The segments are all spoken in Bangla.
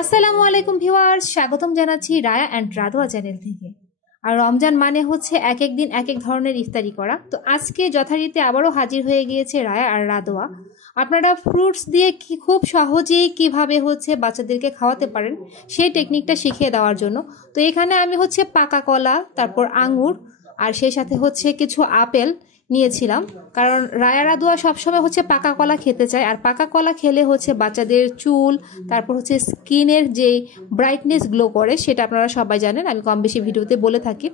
আসসালামু আলাইকুম ভিউয়ার্স, স্বাগতম জানাচ্ছি রায়া অ্যান্ড রাদোয়া চ্যানেল থেকে। আর রমজান মানে হচ্ছে এক এক দিন এক এক ধরনের ইফতারি করা। তো আজকে যথারীতি আবারও হাজির হয়ে গিয়েছে রায়া আর রাদোয়া। আপনারা ফ্রুটস দিয়ে খুব সহজেই কিভাবে হচ্ছে বাচ্চাদেরকে খাওয়াতে পারেন সেই টেকনিকটা শিখিয়ে দেওয়ার জন্য। তো এখানে আমি হচ্ছে পাকা কলা, তারপর আঙ্গুর আর সেই সাথে হচ্ছে কিছু আপেল নিয়েছিলাম, কারণ রায়া রাদোয়া সবসময় হচ্ছে পাকা কলা খেতে চায়। আর পাকা কলা খেলে হচ্ছে বাচ্চাদের চুল, তারপর হচ্ছে স্কিনের যে ব্রাইটনেস গ্লো করে সেটা আপনারা সবাই জানেন, আমি কম বেশি ভিডিওতে বলে থাকি।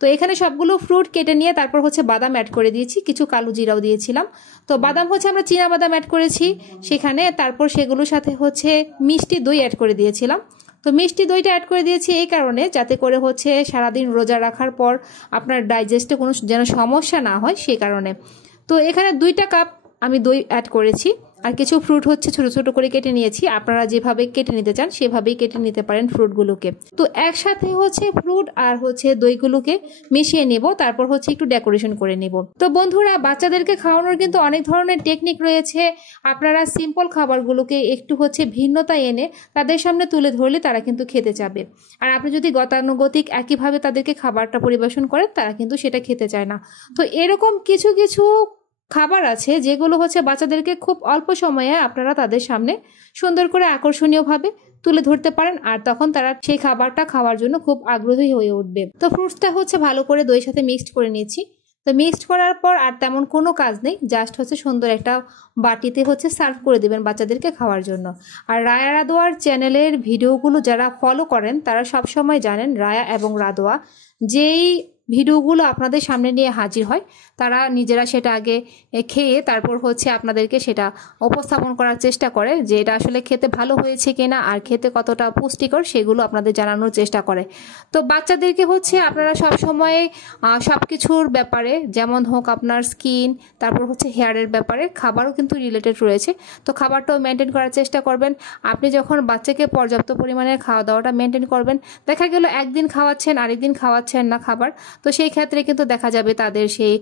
তো এখানে সবগুলো ফ্রুট কেটে নিয়ে তারপর হচ্ছে বাদাম অ্যাড করে দিয়েছি, কিছু কালো জিরাও দিয়েছিলাম। তো বাদাম হচ্ছে আমরা চীনা বাদাম অ্যাড করেছি সেখানে, তারপর সেগুলোর সাথে হচ্ছে মিষ্টি দই অ্যাড করে দিয়েছিলাম। তো মিষ্টি দইটা অ্যাড করে দিয়েছি এই কারণে, যাতে করে হচ্ছে সারাদিন রোজা রাখার পর আপনার ডাইজেস্টে কোনো যেন সমস্যা না হয় সেই কারণে। তো এখানে 2টা কাপ আমি দই অ্যাড করেছি, আর কিছু ফ্রুট হচ্ছে ছোট ছোট করে কেটে নিয়েছি। আপনারা যেভাবে কেটে নিতে চান সেভাবেই কেটে নিতে পারেন ফ্রুটগুলোকে। তো একসাথে হচ্ছে ফ্রুট আর হচ্ছে দইগুলোকে মিশিয়ে নেব, তারপর হচ্ছে একটু ডেকোরেশন করে নেব। তো বন্ধুরা, বাচ্চাদেরকে খাওয়ানোর কিন্তু অনেক ধরনের টেকনিক রয়েছে। আপনারা সিম্পল খাবারগুলোকে একটু হচ্ছে ভিন্নতা এনে তাদের সামনে তুলে ধরলে তারা কিন্তু খেতে চাবে। আর আপনি যদি গতানুগতিক একইভাবে তাদেরকে খাবারটা পরিবেশন করেন, তারা কিন্তু সেটা খেতে চায় না। তো এরকম কিছু কিছু খাবার আছে যেগুলো হচ্ছে বাচ্চাদেরকে খুব অল্প সময়ে আপনারা তাদের সামনে সুন্দর করে আকর্ষণীয়ভাবে তুলে ধরতে পারেন, আর তখন তারা সেই খাবারটা খাওয়ার জন্য খুব আগ্রহী হয়ে উঠবে। তো ফ্রুটসটা হচ্ছে ভালো করে দইয়ের সাথে মিক্সড করে নিয়েছি। তো মিক্সড করার পর আর তেমন কোনো কাজ নেই, জাস্ট হচ্ছে সুন্দর একটা বাটিতে হচ্ছে সার্ভ করে দেবেন বাচ্চাদেরকে খাওয়ার জন্য। আর রায়া রাদোয়ার চ্যানেলের ভিডিওগুলো যারা ফলো করেন তারা সব সময় জানেন রায়া এবং রাদোয়া যেই ভিডিওগুলো আপনাদের সামনে নিয়ে হাজির হয় তারা নিজেরা সেটা আগে খেয়ে তারপর হচ্ছে আপনাদেরকে সেটা উপস্থাপন করার চেষ্টা করে যে এটা আসলে খেতে ভালো হয়েছে কিনা আর খেতে কতটা পুষ্টিকর সেগুলো আপনাদের জানানোর চেষ্টা করে। তো বাচ্চাদেরকে হচ্ছে আপনারা সব সময় সব কিছুর ব্যাপারে, যেমন হোক আপনার স্কিন, তারপর হচ্ছে হেয়ারের ব্যাপারে খাবারও কিন্তু রিলেটেড রয়েছে। তো খাবারটাও মেনটেন করার চেষ্টা করবেন। আপনি যখন বাচ্চাকে পর্যাপ্ত পরিমাণে খাওয়া দাওয়াটা মেনটেন করবেন, দেখা গেল একদিন খাওয়াচ্ছেন আরেকদিন খাওয়াচ্ছেন না খাবার, তো সেই ক্ষেত্রে কিন্তু দেখা যাবে তাদের সেই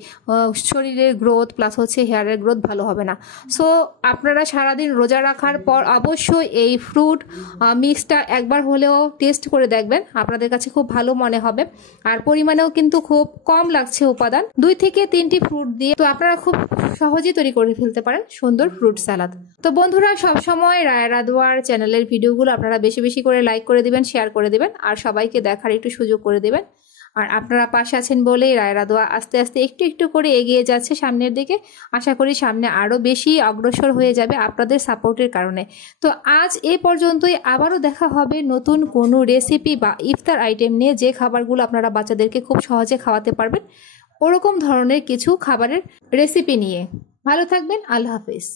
শরীরের গ্রোথ প্লাস হচ্ছে হেয়ারের গ্রোথ ভালো হবে না। সো আপনারা সারাদিন রোজা রাখার পর অবশ্যই এই ফ্রুট মিক্সটা একবার হলেও টেস্ট করে দেখবেন, আপনাদের কাছে খুব ভালো মনে হবে। আর পরিমাণেও কিন্তু খুব কম লাগছে উপাদান, 2 থেকে 3টি ফ্রুট দিয়ে তো আপনারা খুব সহজেই তৈরি করে ফেলতে পারেন সুন্দর ফ্রুট সালাদ। তো বন্ধুরা, সবসময় রায়া রাদোয়ার চ্যানেলের ভিডিওগুলো আপনারা বেশি বেশি করে লাইক করে দিবেন, শেয়ার করে দিবেন, আর সবাইকে দেখার একটু সুযোগ করে দিবেন। আর আপনারা পাশে আছেন বলেই রায়া রাদোয়া আস্তে আস্তে একটু একটু করে এগিয়ে যাচ্ছে সামনের দিকে। আশা করি সামনে আরও বেশি অগ্রসর হয়ে যাবে আপনাদের সাপোর্টের কারণে। তো আজ এ পর্যন্তই, আবারও দেখা হবে নতুন কোনো রেসিপি বা ইফতার আইটেম নিয়ে, যে খাবারগুলো আপনারা বাচ্চাদেরকে খুব সহজে খাওয়াতে পারবেন ওরকম ধরনের কিছু খাবারের রেসিপি নিয়ে। ভালো থাকবেন, আল্লাহ হাফেজ।